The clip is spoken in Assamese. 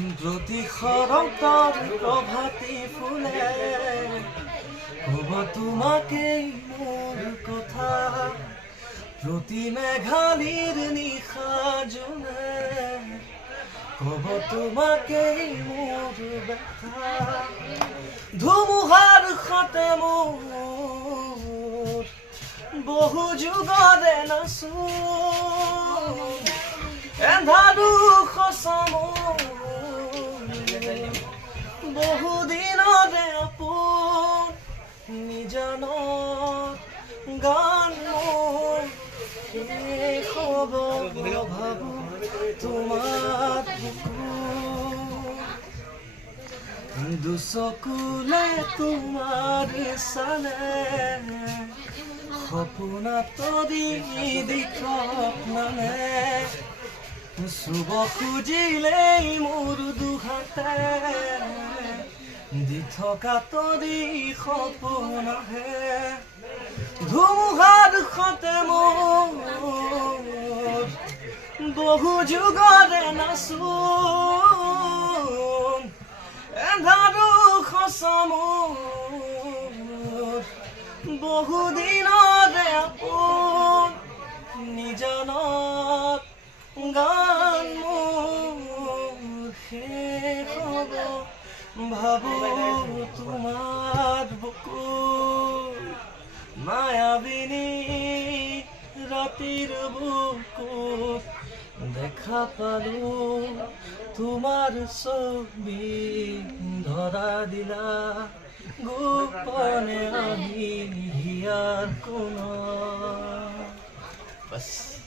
প্ৰতি শৰতৰ প্ৰভাতী ফুলে কব তোমাকেই মোৰ কথা প্ৰতি মেঘালীৰ নিশা জোনে কব তোমাকেই মোৰ ব্যথা ধুমুহাৰ সতে মোৰ বহু যুগৰে নাচো এন্ধাৰু সঁচা বহু দিনৰে আপোন নিজানৰ গান মোৰ খব ভাবো তোমাৰ দুচকুলে তোমাৰ চালে সপোনা তৰি দিখনে চুব খুজিলেই মোৰ দুহাতে দি থকা তৰি সপোন আহে ধুমুহাৰ সতে মোৰ বহু যুগৰে নাচো এন্ধাৰু সঁচা মোৰ বহু দিনৰে আপোন নিজানত গান মোৰ শেষ হ'ব ভাবো তোমাৰ বুকুৰ মায়াবিনী ৰাতিৰ বুকুত দেখা পালো তোমাৰ ছবি ধৰা দিলা গোপনে আমি হিয়াৰ কোন বাস।